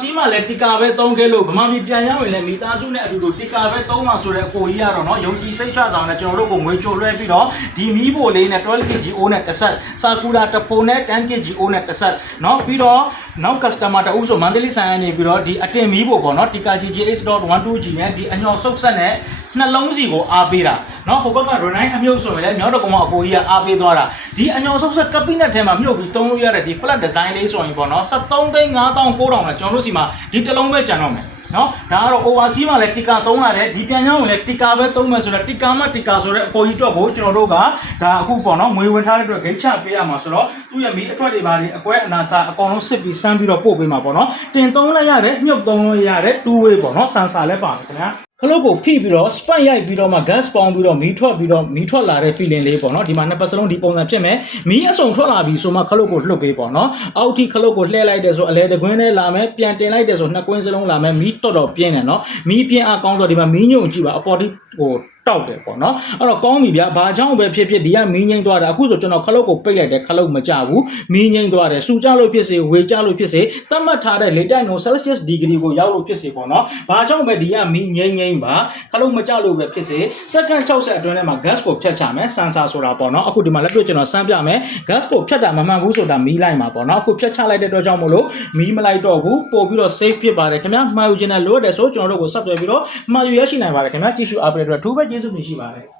စီမှာလည်းတီကာပဲသုံးခဲ့လို့ဗမာပြည်ပြန်ရောက်ရင်လည်းမိသားစုနဲ့အတူတူတီကာပဲသုံးမှာဆိုတဲ့အကိုကြီးကတော့နော်ယုံကြည်စိတ်ချဆောင်နဲ့ကျွန်တော်တို့ကိုငွေချိုလွှဲပြီးတော့ဒီမီးပိုလေးနဲ့ 12kg အိုးနဲ့တစ်ဆက်စာကူလာတဖိုနဲ့ 10kg အိုးနဲ့တစ်ဆက်နော်ပြီးတော့နောက် customer တအုပ်ဆိုမန္တလေးဆိုင်ကနေပြီးတော့ဒီအတင်မီးပိုပေါ့နော်တီကာ GGH.12G နဲ့ဒီအညော်ဆုပ်ဆက်နဲ့နှလုံးစီကိုအားပေးတာနော်ဟိုဘက်ကရိုနိုင်အမြုပ်ဆိုရင်လည်းမြောက်တကုံကအကိုကြီးကအားပေးသွားတာဒီအညော်ဆုပ်ဆက်ကပိနက်ထဲမှာမြုပ်ပြီးသုံးလို့ရတဲ့ဒီ flat design လေးဆိုရင်ပေါ့နော်73,590,000နဲ့ကျွန်တော်တို့စီမှာဒီတစ်လုံးပဲကျန်တော့မယ်နော်ဒါကတော့ overseas မှာလည်းတီကာသုံးရတယ်ဒီပြန်ကြောင်းကိုလည်းတီကာပဲသုံးမယ်ဆိုတော့တီကာမှတီကာဆိုတဲ့အပေါ်ကြီးအတွက်ကိုကျွန်တော်တို့ကဒါအခုပေါ့နော်ငွေဝင်ထားတဲ့အတွက်ဂိတ်ချပေးရမှာဆိုတော့သူ့ရဲ့မီးအထွက်တွေပါလေအကွဲအနာစာအကောင်လုံးစစ်ပြီးစမ်းပြီးတော့ပို့ပေးမှာပေါ့နော်တင်သုံးလိုက်ရတယ်ညှုပ်သုံးလို့ရတယ် two way ပေါ့နော်ဆန်စာလည်းပါတယ်ခင်ဗျာခလုတ်ကိုဖိပြီးတော့ spike ရိုက်ပြီးတော့မှ gas ပေါင်းပြီးတော့မီးထွက်လာတဲ့ feeling လေးပေါ့နော်ဒီမှာနှစ်ပတ်စလုံးဒီပုံစံဖြစ်မယ်မီးအစုံထွက်လာပြီဆိုမှခလုတ်ကိုလှုပ်ပေးပေါ့နော်အောက်ထိခလုတ်ကိုလှည့်လိုက်တယ်ဆိုအလဲတကွင်းနဲ့လာမယ်ပြန်တင်လိုက်တယ်ဆိုနှစ်ကွင်းစလုံးလာမယ်မီးတော်ပြင်းတယ်နော်မီးပြင်းအားကောင်းဆိုဒီမှာမီးညုံကြည့်ပါအပေါ်ထိဟိုတောက်တယ်ပေါ့နော်အဲ့တော့ကောင်းပြီဗျာဘာကြောင့်ပဲဖြစ်ဖြစ်ဒီကမီးငိမ့်သွားတာအခုဆိုကျွန်တော်ခလုတ်ကိုပိတ်လိုက်တယ်ခလုတ်မကြဘူးမီးငိမ့်သွားတယ်စူကြလို့ဖြစ်စေဝေကြလို့ဖြစ်စေသတ်မှတ်ထားတဲ့လေတိုက်နှုန်း Celsius degree ကိုရောက်လို့ဖြစ်စေပေါ့နော်ဘာကြောင့်ပဲဒီကမီးငိမ့်ပါခလုတ်မကြလို့ပဲဖြစ်စေစက္ကန့်60အတွင်းထဲမှာ gas ကိုဖြတ်ချမယ်ဆန်ဆာဆိုတာပေါ့နော်အခုဒီမှာလက်တွေ့ကျွန်တော်စမ်းပြမယ် gas ကိုဖြတ်တာမမှန်ဘူးဆိုတာမီးလိုက်မှာပေါ့နော်အခုဖြတ်ချလိုက်တဲ့အတွက်ကြောင့်မို့လို့မီးမလိုက်တော့ဘူးပို့ပြီးတော့ safe ဖြစ်ပါတယ်ခင်ဗျာမှာယူခြင်းနဲ့လိုရတယ်ဆိုကျွန်တော်တို့ကိုဆက်သွယ်ပြီးတော့မှာယူရရှိနိုင်ပါတယ်ခင်ဗျာကြည့်ရှုအားပေးတဲ့အတွက်အထူးပဲကျေးဇူးတင်ရှိပါတယ်